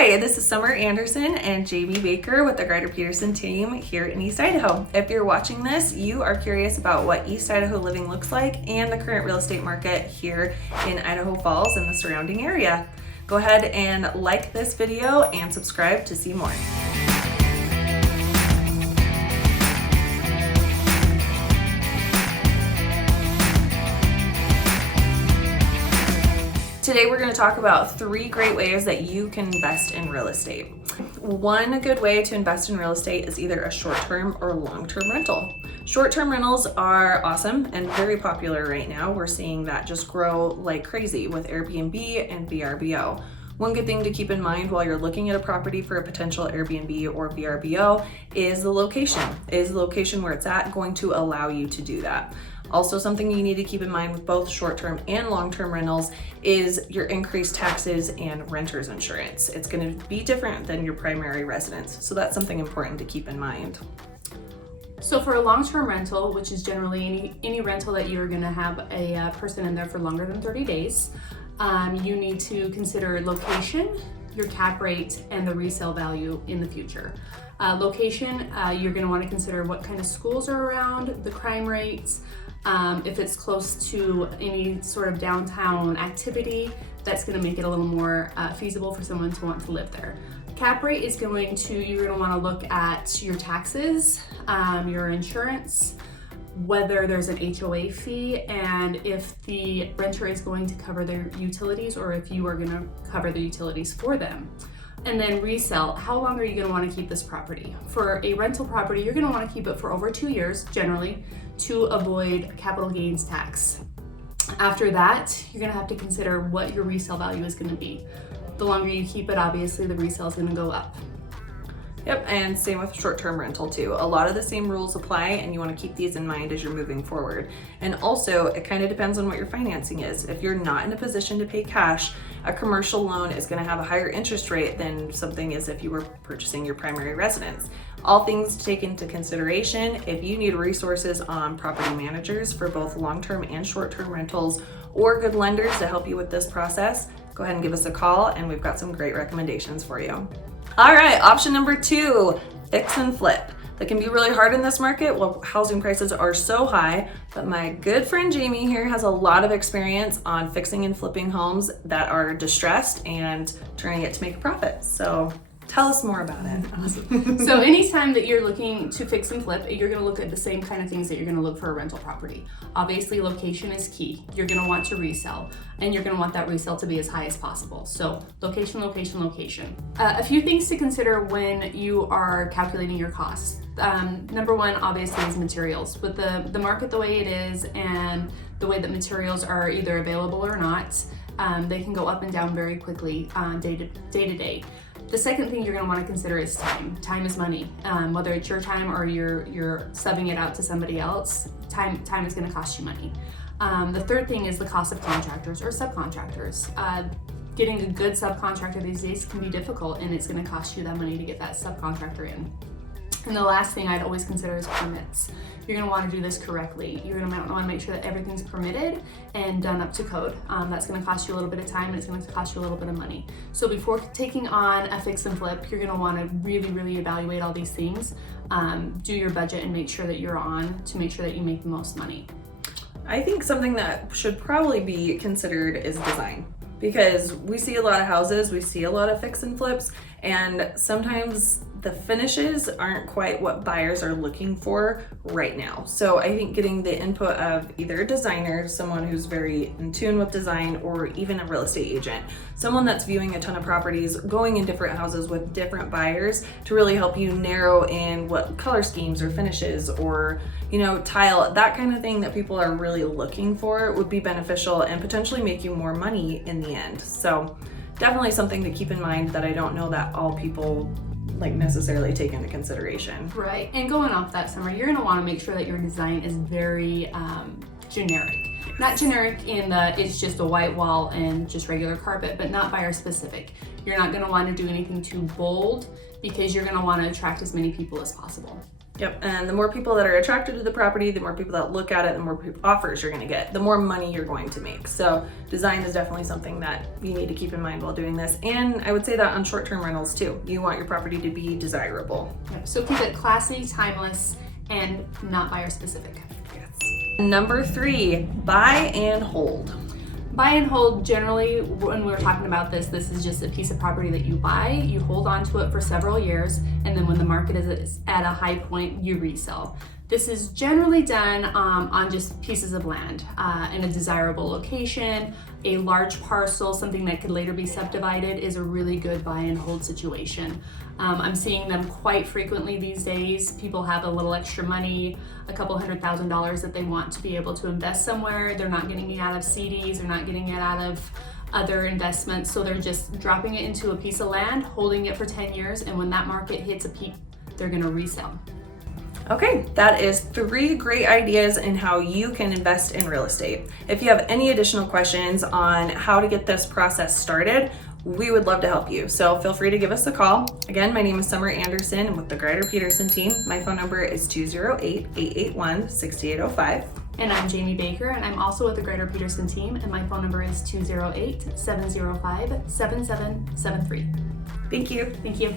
Hi, this is Summer Anderson and Jamie Baker with the Grider Peterson team here in East Idaho. If you're watching this, you are curious about what East Idaho living looks like and the current real estate market here in Idaho Falls and the surrounding area. Go ahead and like this video and subscribe to see more. Today we're going to talk about 3 great ways that you can invest in real estate. One good way to invest in real estate is either a short-term or long-term rental. Short-term rentals are awesome and very popular right now. We're seeing that just grow like crazy with Airbnb and VRBO. One good thing to keep in mind while you're looking at a property for a potential Airbnb or VRBO is the location. Is the location where it's at going to allow you to do that? Also, something you need to keep in mind with both short-term and long-term rentals is your increased taxes and renter's insurance. It's going to be different than your primary residence, so that's something important to keep in mind. So for a long-term rental, which is generally any rental that you're going to have a person in there for longer than 30 days, you need to consider location, your cap rate, and the resale value in the future. Location, you're going to want to consider what kind of schools are around, the crime rates, if it's close to any sort of downtown activity, that's going to make it a little more feasible for someone to want to live there. Cap rate is you're going to want to look at your taxes, your insurance, whether there's an HOA fee, and if the renter is going to cover their utilities or if you are going to cover the utilities for them. And then resale, how long are you going to want to keep this property? For a rental property, you're going to want to keep it for over 2 years, generally, to avoid capital gains tax. After that, you're going to have to consider what your resale value is going to be. The longer you keep it, obviously, the resale is going to go up. Yep, and same with short-term rental too. A lot of the same rules apply and you want to keep these in mind as you're moving forward. And also, it kind of depends on what your financing is. If you're not in a position to pay cash, a commercial loan is going to have a higher interest rate than something as if you were purchasing your primary residence. All things to take into consideration. If you need resources on property managers for both long-term and short-term rentals or good lenders to help you with this process, go ahead and give us a call and we've got some great recommendations for you. All right, option number 2, fix and flip. That can be really hard in this market while housing prices are so high, but my good friend Jamie here has a lot of experience on fixing and flipping homes that are distressed and turning it to make a profit. So tell us more about it. Awesome. So anytime that you're looking to fix and flip, you're going to look at the same kind of things that you're going to look for a rental property. Obviously, location is key. You're going to want to resell, and you're going to want that resale to be as high as possible. So location, location, location. A few things to consider when you are calculating your costs. Number one, obviously, is materials. With the market the way it is and the way that materials are either available or not, they can go up and down very quickly day to day. The second thing you're going to want to consider is time. Time is money. Whether it's your time or you're subbing it out to somebody else, time is going to cost you money. The third thing is the cost of contractors or subcontractors. Getting a good subcontractor these days can be difficult, and it's going to cost you that money to get that subcontractor in. And the last thing I'd always consider is permits. You're going to want to do this correctly. You're going to want to make sure that everything's permitted and done up to code. That's going to cost you a little bit of time and it's going to cost you a little bit of money. So before taking on a fix and flip, you're going to want to really, really evaluate all these things. Do your budget and make sure that you're on to make sure that you make the most money. I think something that should probably be considered is design. Because we see a lot of houses, we see a lot of fix and flips, and sometimes the finishes aren't quite what buyers are looking for right now. So I think getting the input of either a designer, someone who's very in tune with design, or even a real estate agent, someone that's viewing a ton of properties, going in different houses with different buyers to really help you narrow in what color schemes or finishes or, tile, that kind of thing that people are really looking for would be beneficial and potentially make you more money in the end. So definitely something to keep in mind that I don't know that all people necessarily take into consideration. Right, and going off that, Summer, you're going to want to make sure that your design is very generic. Yes. Not generic in that it's just a white wall and just regular carpet, but not buyer specific. You're not going to want to do anything too bold because you're going to want to attract as many people as possible. Yep, and the more people that are attracted to the property, the more people that look at it, the more offers you're gonna get, the more money you're going to make. So design is definitely something that you need to keep in mind while doing this. And I would say that on short-term rentals too. You want your property to be desirable. Yep. So keep it classy, timeless, and not buyer specific. Yes. Number 3, buy and hold. Buy and hold, generally, when we're talking about this is just a piece of property that you buy, you hold on to it for several years, and then when the market is at a high point, you resell. This is generally done on just pieces of land in a desirable location. A large parcel, something that could later be subdivided, is a really good buy and hold situation. I'm seeing them quite frequently these days. People have a little extra money, a couple $100,000 that they want to be able to invest somewhere. They're not getting it out of CDs, they're not getting it out of other investments, so they're just dropping it into a piece of land, holding it for 10 years, and when that market hits a peak, they're gonna resell. Okay, that is 3 great ideas in how you can invest in real estate. If you have any additional questions on how to get this process started, we would love to help you. So feel free to give us a call. Again, my name is Summer Anderson. I'm with the Grider-Peterson team. My phone number is 208-881-6805. And I'm Jamie Baker, and I'm also with the Grider-Peterson team, and my phone number is 208-705-7773. Thank you. Thank you.